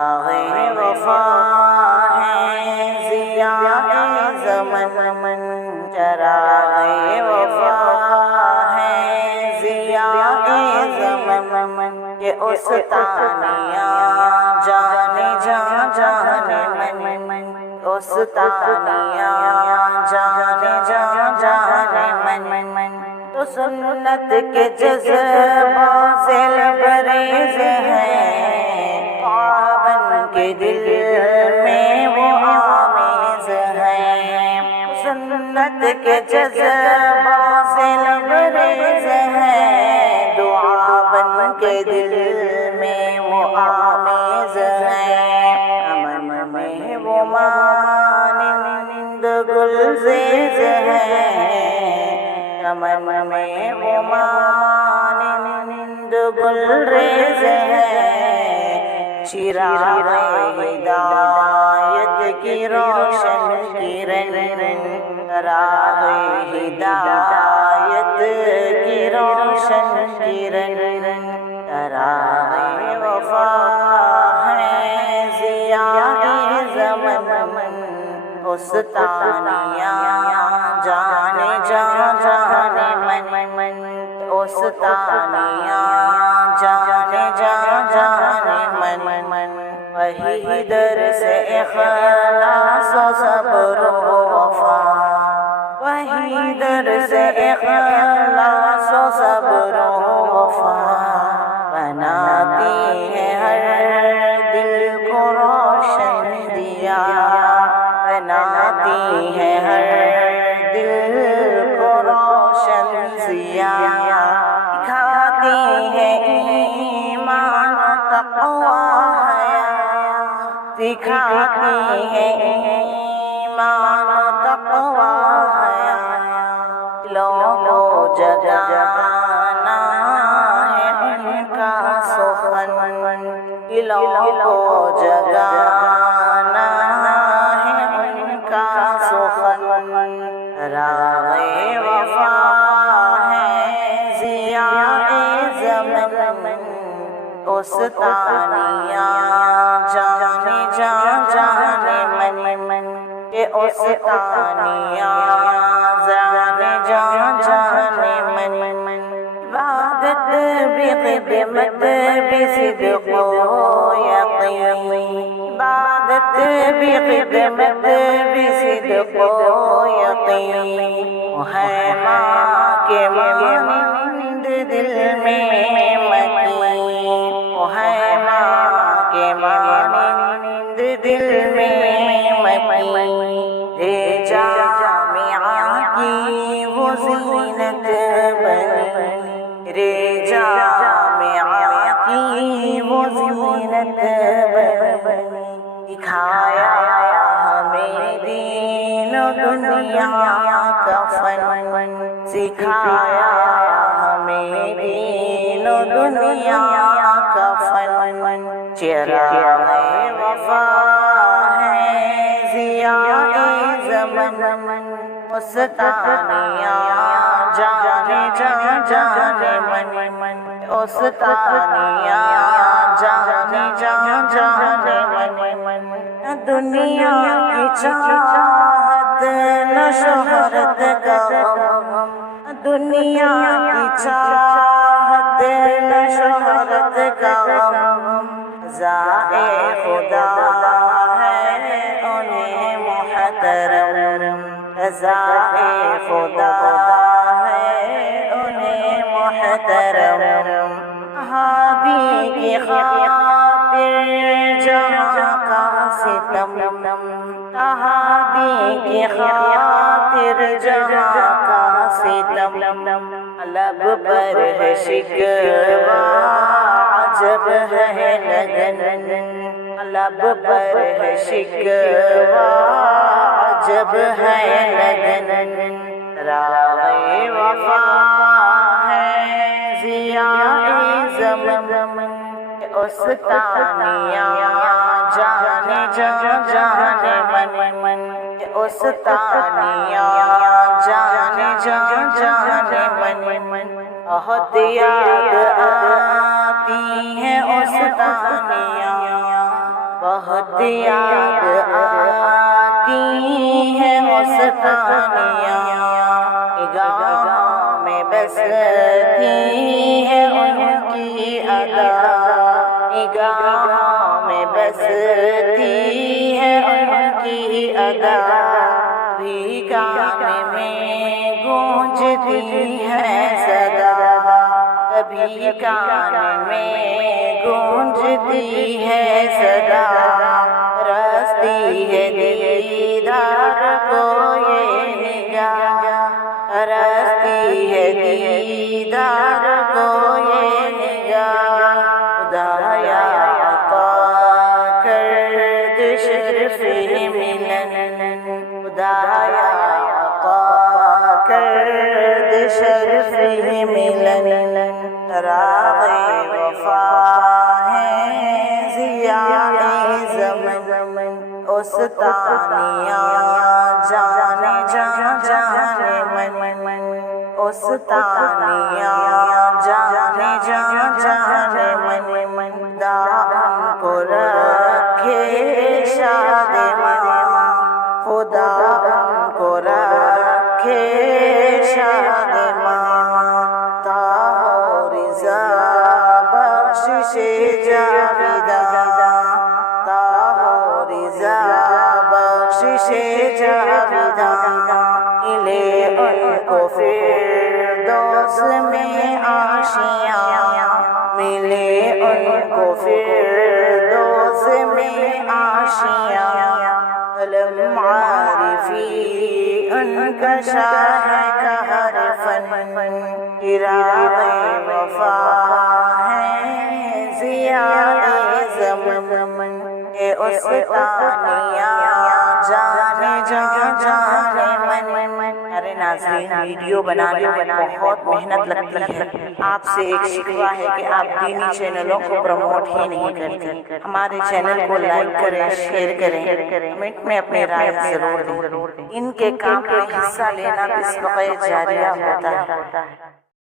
آغے وفا ہے ضیاء زمن چراغے وفا ہے ضیاء زمن کہ استانیاں جانے جانے من استانیاں جانے جانے من تو سنت کے جذبات سے لبریز ہیں بن کے دل میں وہ آمیز ہیں سنت کے جذبات سے لبریز ہیں دعا بن کے دل میں وہ آمیز ہیں امن میں وہ مانند گلزیز ہیں امن میں وہ مانند گلریز ہیں چراغ ہدایت کی روشن کرن چراغ ہدایت کی روشن کرن چراغ وفا ہے ضیاء زمن استانیاں جانے جانے من استانیاں جانے جانے من وہی در سے اخلاص و صبر و وفا وہی در سے اخلاص و صبر و وفا بناتی ہے ہر دل کو روشن دیا بناتی ہے ہر دل کو روشن ضیا دکھاتی ہے ایمان و تقوی دکھاتی ہے ایمان و تقوی دلوں کو جگانا ہے ان کا سخن دلوں کو جگانا ہے ان کا سخن چراغ وفا ہے ضیاء زمن استانیاں جانے جانے من کہ استانیاں جانے جانے من عبادت بھی خدمت بھی صدق و یقین عبادت بھی خدمت بھی صدق و یقین ہے ماں کے مانند دل میں مکین ہے ماں کے مانند دل میں مکین اے جامعہ کی وہ زینت بنی رے جامعہ کی وہ زینت بنی دکھایا ہمیں دین و دنیا کا فن سکھایا ہمیں دین و دنیا کا فن چراغ وفا ہے ضیاء زمن استانیاں جانے جانے من استانیاں جانے جانے من دنیا کی چاہت نہ شہرت کا غم دنیا کی چاہت نہ شہرت کا غم ذائے خدا ہے انہیں محترم ذائے خدا ہے انہیں محترم ہادی کی خاطر جہاں کا ستم ہادی کی خاطر جہاں کا ستم لب پر ہے شکوہ عجب ہے لگن لب پر ہے شکوہ عجب ہے لگن چراغ وفا ہے ضیاء زمن استانیاں جانے جانے من استانیاں جانے جانے من بہت یاد آتی ہیں استانیاں بہت یاد آتی ہے مستانیاں، نگاہوں میں بستی ہے ان کی ادا، نگاہوں میں بستی ہے ان کی ادا، بھی کان میں گونجتی ہے صدا، کبھی کان میں گونجتی ہے صدا، رستی ہے دیدار کو یہ نگاہ، رستی ہے دیدار کو یہ نگاہ، خدایا عطا کر دے شرف ملن، خدایا عطا کر دے شرف ملن، چراغ وفا ہے ضیاء زمن، استانیاں جانے جانے من، استانیاں جانے جانے من، دامن کو رکھے شادماں، خدا ان کو رکھے شادماں، تا ہو رضا بخشش جاویداں، تا ہو رضا بخشش جاویداں، ملے ان کو فردوس میں عاشیاں، ملے ان کو فردوس میں عاشیاں، علم عارفی ان کا شاہ کا ہر فن، چراغ وفا ہے ضیاء زمن، اے استانیاں جانے جانے من۔ ارے ناظرین، ویڈیو بنانے میں بہت محنت لگتی ہے، آپ سے ایک شکوہ ہے کہ آپ دینی چینلوں کو پروموٹ ہی نہیں کرتے، ہمارے چینل کو لائک کریں، شیئر کریں، کمنٹ میں اپنی رائے ضرور دیں، ان کے کام میں حصہ لینا بھی صدقہ جاریہ ہوتا ہے۔